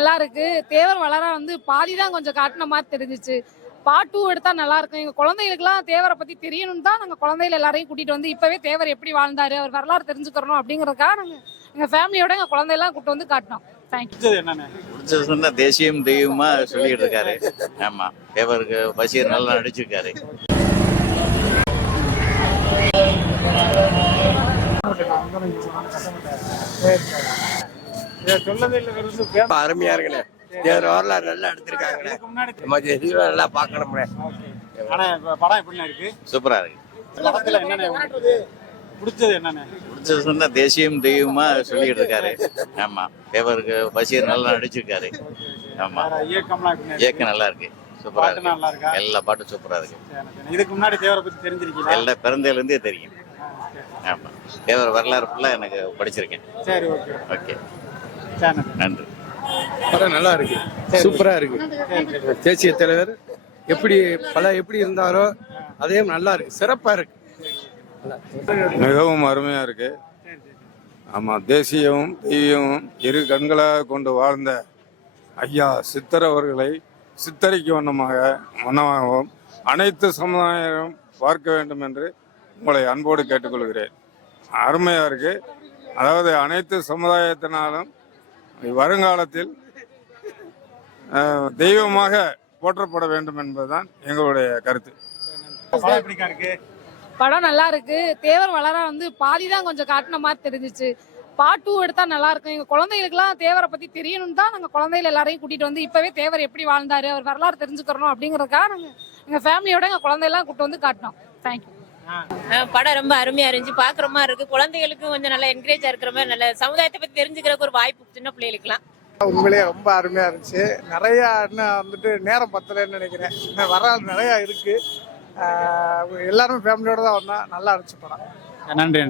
நல்லா இருக்கு. தேவர் வளர பாதி தான் கொஞ்சம் காட்டுன மாதிரி தெரிஞ்சிச்சு. பார்ட் 2 எடுத்தா நல்லா இருக்கும். எங்க குழந்தைகளுக்குலாம் தேவரை பத்தி தெரியணும்னு தான் நாங்க குழந்தைகள் எல்லாரையும் கூட்டிட்டு இப்பவே தேவர் எப்படி வாழ்ந்தாரு, அவர் வரலாறு தெரிஞ்சுக்கிறோம் அப்படிங்கறதுக்காக நாங்க எங்க ஃபேமிலியோட எங்க குழந்தையெல்லாம் கூட்டு காட்டினோம். தேங்க்யூ. தேசியம் தெய்வமா சொல்லிட்டு இருக்காரு. ஆமா, தேவருக்கு பஷீர் நல்லா நடிச்சிருக்காரு. அருமையா இருக்குண்ணே. வரலாறு நல்லா எடுத்திருக்காங்க. நல்லா பாக்கணும். சூப்பரா இருக்கு. பிடிச்சதுன்னா தேசியம் தெய்வமா சொல்லிட்டு இருக்காரு. ஆமா, தேவருக்கு பஷீர் நல்லா நடிச்சிருக்காரு. ஆமா, இயக்கம் நல்லா இருக்கு. சூப்பரா இருக்கு. எல்லா பாட்டும் சூப்பரா இருக்கு. இதுக்கு முன்னாடி தேவரை பத்தி தெரிஞ்சிருக்கீங்க? எல்லாம் பிறந்ததுல இருந்தே தெரியும். ஆமா, தேவர் வரலாறு ஃபுல்லா எனக்கு படிச்சிருக்கேன். சரி, ஓகே ஓகே, நன்றி. படம் நல்லா இருக்கு, சூப்பரா இருக்கு. தேசிய தலைவர் எப்படி இருந்தாரோ அதே நல்லா இருக்கு, சிறப்பா இருக்கு. மிகவும் அருமையா இருக்கு. ஆமா, தேசியமும் தெய்வமும் இரு கண்களாக கொண்டு வாழ்ந்த ஐயா சித்தர் அவர்களை சித்தரிக்கும் வண்ணமாகவும் அனைத்து சமுதாயம் பார்க்க வேண்டும் என்று உங்களை அன்போடு கேட்டுக்கொள்கிறேன். அருமையா இருக்கு. அதாவது அனைத்து சமுதாயத்தினாலும் வருங்காலத்தில் தெய்வமாக போற்றப்பட வேண்டும் என்பதுதான் எங்களுடைய கருத்து. படம் நல்லா இருக்கு. தேவர் வளர பாதி தான் கொஞ்சம் காட்டுன மாதிரி தெரிஞ்சிச்சு. பார்ட் 2 எடுத்தா நல்லா இருக்கும். எங்க குழந்தைகளுக்குலாம் தேவரை பத்தி தெரியணும்னு தான் நாங்க குழந்தைகள் எல்லாரையும் கூட்டிட்டு இப்பவே தேவர் எப்படி வாழ்ந்தாரு, அவர் வரலாறு தெரிஞ்சுக்கிறோம் அப்படிங்கறதுக்காக நாங்க எங்க ஃபேமிலியோட எங்க குழந்தையெல்லாம் கூட்டு காட்டினோம். தேங்க்யூ. படம் ரொம்ப அருமையா இருந்துச்சு, பாக்குற மாதிரி இருக்கு. குழந்தைகளுக்கு கொஞ்சம் நல்லா என்கரேஜா இருக்கிற மாதிரி, நல்ல சமுதாயத்தை பத்தி தெரிஞ்சுக்கிறதுக்கு ஒரு வாய்ப்பு சின்ன பிள்ளைகளுக்குலாம். உண்மையிலேயே ரொம்ப அருமையா இருந்துச்சு. நிறைய இன்னும் நேரம் பத்தலைன்னு நினைக்கிறேன். வரலாறு நிறைய இருக்கு. எல்லாரும் ஃபேமிலியோட தான் வந்தா நல்லா இருந்துச்சு படம். நன்றி.